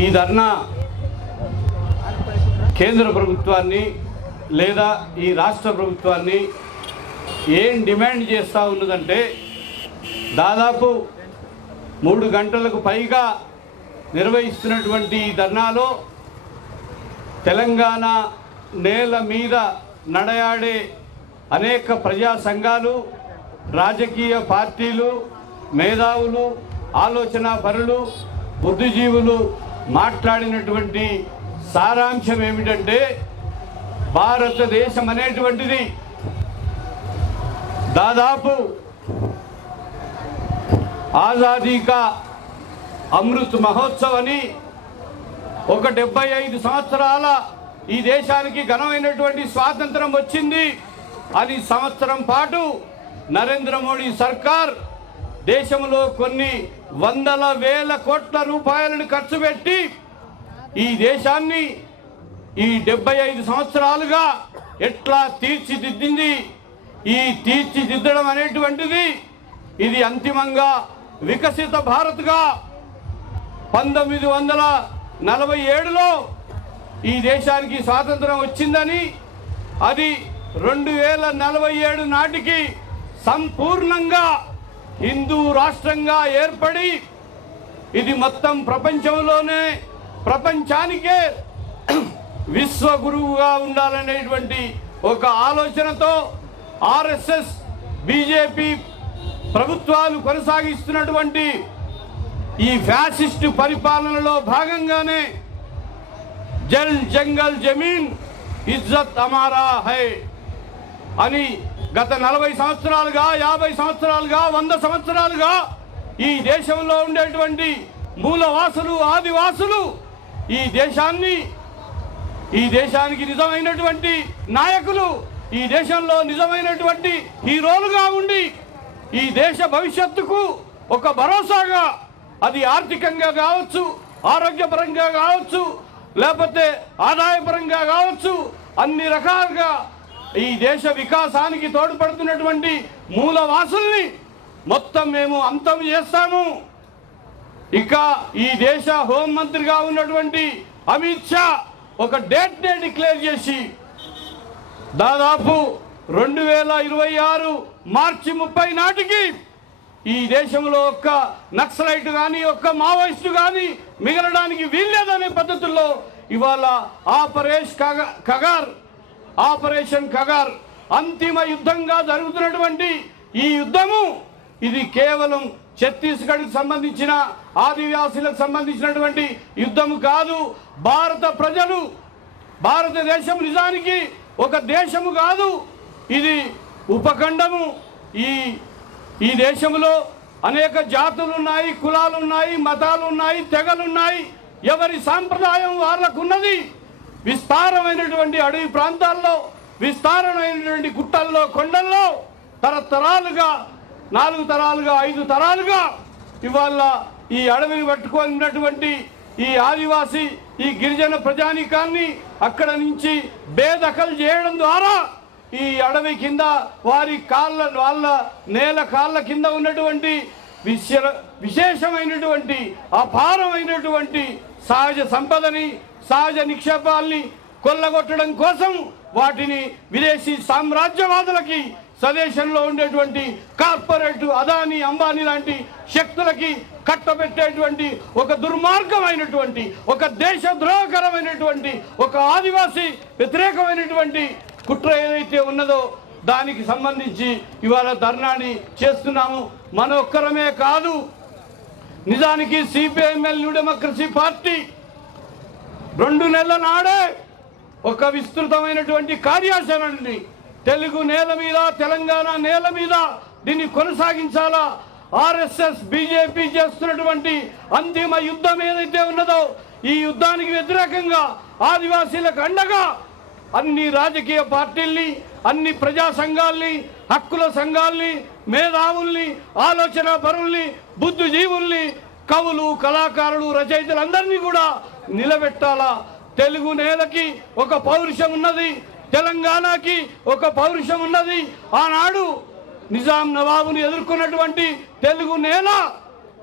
ఈ ధర్నా కేంద్ర ప్రభుత్వాన్ని లేదా ఈ రాష్ట్ర ప్రభుత్వాన్ని ఏం డిమాండ్ చేస్తూ ఉన్నదంటే, దాదాపు 3 గంటలకు పైగా నిర్వహిస్తున్నటువంటి ఈ ధర్నాలో తెలంగాణ నేల మీద నడయాడే అనేక ప్రజా సంఘాలు, రాజకీయ పార్టీలు, మేధావులు, ఆలోచనా పరులు, బుద్ధిజీవులు మాట్లాడినటువంటి సారాంశం ఏమిటంటే, భారతదేశం అనేటువంటిది దాదాపు ఆజాదీ కా అమృత్ మహోత్సవ్ అని ఒక 75 సంవత్సరాల ఈ దేశానికి ఘనమైనటువంటి స్వాతంత్రం వచ్చింది అని సంవత్సరం పాటు నరేంద్ర మోడీ సర్కార్ దేశంలో కొన్ని వందల వేల కోట్ల రూపాయలను ఖర్చు పెట్టి ఈ దేశాన్ని ఈ 75 సంవత్సరాలుగా ఎట్లా తీర్చిదిద్దింది. ఈ తీర్చిదిద్దడం అనేటువంటిది ఇది అంతిమంగా వికసిత భారత్గా 1947లో ఈ దేశానికి స్వాతంత్రం వచ్చిందని, అది 2047 నాటికి సంపూర్ణంగా హిందూ రాష్ట్రంగా ఏర్పడి ఇది మొత్తం ప్రపంచంలోనే ప్రపంచానికే విశ్వగురువుగా ఉండాలనేటువంటి ఒక ఆలోచనతో ఆర్ఎస్ఎస్ బీజేపీ ప్రభుత్వాలు కొనసాగిస్తున్నటువంటి ఈ ఫ్యాసిస్టు పరిపాలనలో భాగంగానే జల్ జంగల్ జమీన్ ఇజ్జత్ హమారా హై అని గత 40 సంవత్సరాలుగా, 50 సంవత్సరాలుగా, 100 సంవత్సరాలుగా ఈ దేశంలో ఉండేటువంటి మూలవాసులు, ఆదివాసులు ఈ దేశానికి నిజమైనటువంటి నాయకులు, ఈ దేశంలో నిజమైనటువంటి హీరోలుగా ఉండి ఈ దేశ భవిష్యత్తుకు ఒక భరోసాగా, అది ఆర్థికంగా కావచ్చు, ఆరోగ్యపరంగా కావచ్చు, లేకపోతే ఆదాయపరంగా కావచ్చు, అన్ని రకాలుగా ఈ దేశ వికాసానికి తోడ్పడుతున్నటువంటి మూలవాసుల్ని మొత్తం మేము అంతం చేస్తాము. ఇక ఈ దేశ హోంమంత్రిగా ఉన్నటువంటి అమిత్ షా ఒక డేట్నే డిక్లేర్ చేసి దాదాపు 2026 మార్చి 30 నాటికి ఈ దేశంలో ఒక్క నక్సలైట్ కానీ, ఒక్క మావోయిస్టు కానీ మిగలడానికి వీల్లేదనే పద్ధతుల్లో ఇవాళ ఆపరేషన్ కగార్ అంతిమ యుద్ధంగా జరుగుతున్నటువంటి ఈ యుద్ధము ఇది కేవలం ఛత్తీస్గఢ్కి సంబంధించిన ఆదివాసీలకు సంబంధించినటువంటి యుద్ధము కాదు. భారత ప్రజలు, భారతదేశం నిజానికి ఒక దేశము కాదు, ఇది ఉపఖండము. ఈ దేశంలో అనేక జాతులు ఉన్నాయి, కులాలు ఉన్నాయి, మతాలు ఉన్నాయి, తెగలున్నాయి. ఎవరి సాంప్రదాయం వాళ్ళకున్నది. విస్తారమైనటువంటి అడవి ప్రాంతాల్లో, విస్తారమైనటువంటి గుట్టల్లో, కొండల్లో తరతరాలుగా, 4 తరాలుగా, 5 తరాలుగా ఇవాళ ఈ అడవిని పట్టుకొని ఉన్నటువంటి ఈ ఆదివాసీ, ఈ గిరిజన ప్రజానీకాన్ని అక్కడ నుంచి బేదఖలు చేయడం ద్వారా ఈ అడవి కింద వాళ్ళ నేల కాళ్ళ కింద ఉన్నటువంటి విశేషమైనటువంటి అపారమైనటువంటి సహజ సంపదని, సహజ నిక్షేపాల్ని కొల్లగొట్టడం కోసం వాటిని విదేశీ సామ్రాజ్యవాదులకి, స్వదేశంలో ఉండేటువంటి కార్పొరేట్ అదానీ, అంబానీ లాంటి శక్తులకి కట్టబెట్టేటువంటి ఒక దుర్మార్గమైనటువంటి, ఒక దేశద్రోహకరమైనటువంటి, ఒక ఆదివాసీ వ్యతిరేకమైనటువంటి కుట్ర ఏదైతే ఉన్నదో దానికి సంబంధించి ఇవాళ ధర్నాని చేస్తున్నాము. మన ఒక్కరమే కాదు, నిజానికి సిపిఐఎంఎల్ న్యూ డెమోక్రసీ పార్టీ 2 నెలల నాడే ఒక విస్తృతమైనటువంటి కార్యాచరణని తెలుగు నేల మీద, తెలంగాణ నేల మీద దీన్ని కొనసాగించాలా. ఆర్ఎస్ఎస్ బీజేపీ చేస్తున్నటువంటి అంతిమ యుద్ధం ఏదైతే ఉన్నదో ఈ యుద్ధానికి వ్యతిరేకంగా ఆదివాసీలకు అండగా అన్ని రాజకీయ పార్టీల్ని, అన్ని ప్రజా సంఘాల్ని, హక్కుల సంఘాల్ని, మేధావుల్ని, ఆలోచన పరుల్ని, బుద్ధిజీవుల్ని, కవులు, కళాకారులు, రచయితలందరినీ కూడా నిలబెట్టాలా. తెలుగు నేలకి ఒక పౌరుషం ఉన్నది, తెలంగాణకి ఒక పౌరుషం ఉన్నది. ఆనాడు నిజాం నవాబుని ఎదుర్కొన్నటువంటి తెలుగు నేల,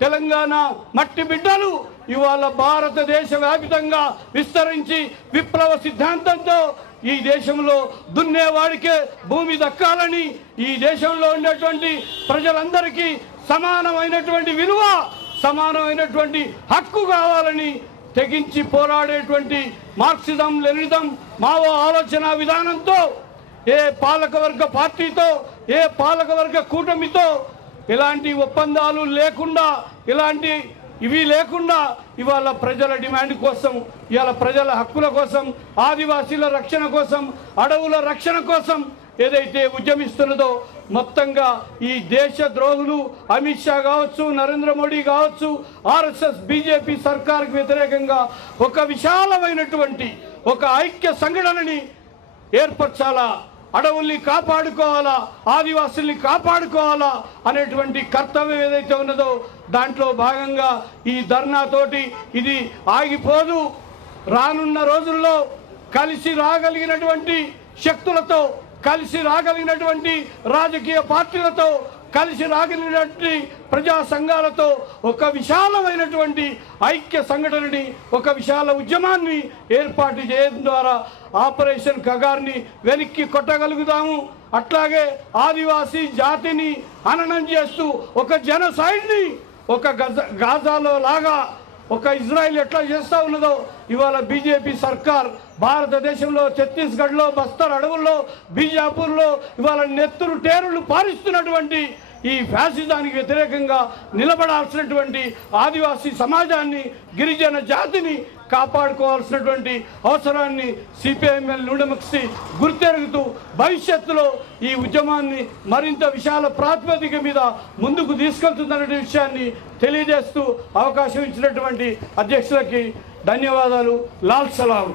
తెలంగాణ మట్టి బిడ్డలు ఇవాళ భారతదేశ వ్యాపితంగా విస్తరించి విప్లవ సిద్ధాంతంతో ఈ దేశంలో దున్నేవాడికే భూమి దక్కాలని, ఈ దేశంలో ఉన్నటువంటి ప్రజలందరికీ సమానమైనటువంటి విలువ, సమానమైనటువంటి హక్కు కావాలని తెగించి పోరాడేటువంటి మార్క్సిజం లెనినిజం మావో ఆలోచన విధానంతో ఏ పాలకవర్గ పార్టీతో, ఏ పాలకవర్గ కూటమితో ఇలాంటి ఒప్పందాలు లేకుండా, ఇవి లేకుండా ఇవాళ ప్రజల డిమాండ్ కోసం, ఇవాళ ప్రజల హక్కుల కోసం, ఆదివాసీల రక్షణ కోసం, అడవుల రక్షణ కోసం ఏదైతే ఉద్యమిస్తున్నదో మొత్తంగా ఈ దేశ ద్రోహులు అమిత్ షా కావచ్చు, నరేంద్ర మోడీ కావచ్చు, ఆర్ఎస్ఎస్ బీజేపీ సర్కార్కు వ్యతిరేకంగా ఒక విశాలమైనటువంటి ఒక ఐక్య సంఘటనని ఏర్పరచాలా, అడవుల్ని కాపాడుకోవాలా, ఆదివాసుల్ని కాపాడుకోవాలా అనేటువంటి కర్తవ్యం ఏదైతే ఉన్నదో దాంట్లో భాగంగా ఈ ధర్నాతోటి ఇది ఆగిపోదు. రానున్న రోజుల్లో కలిసి రాగలిగినటువంటి శక్తులతో, కలిసి రాగలిగినటువంటి రాజకీయ పార్టీలతో, కలిసి రాగలిగినటువంటి ప్రజా సంఘాలతో ఒక విశాలమైనటువంటి ఐక్య సంఘటనని, ఒక విశాల ఉద్యమాన్ని ఏర్పాటు చేయడం ద్వారా ఆపరేషన్ కగార్ని వెనక్కి కొట్టగలుగుతాము. అట్లాగే ఆదివాసీ జాతిని హననం చేస్తూ ఒక జనసైడ్ని ఒక గాజాలో లాగా ఒక ఇజ్రాయిల్ ఎట్లా చేస్తూ ఉన్నదో ఇవాళ బీజేపీ సర్కార్ భారతదేశంలో ఛత్తీస్గఢ్లో, బస్తర్ అడవుల్లో, బీజాపూర్లో ఇవాళ నెత్తురు టేరులు పారిస్తున్నటువంటి ఈ ఫ్యాసిజానికి వ్యతిరేకంగా నిలబడాల్సినటువంటి ఆదివాసీ సమాజాన్ని, గిరిజన జాతిని కాపాడుకోవాల్సినటువంటి అవసరాన్ని సిపిఐఎంఎల్ నుండమక్సి గుర్తెరుగుతూ భవిష్యత్తులో ఈ ఉద్యమాన్ని మరింత విశాల ప్రాతిపదిక మీద ముందుకు తీసుకెళ్తుందనే విషయాన్ని తెలియజేస్తూ అవకాశం ఇచ్చినటువంటి అధ్యక్షులకి ధన్యవాదాలు. లాల్ సలాం.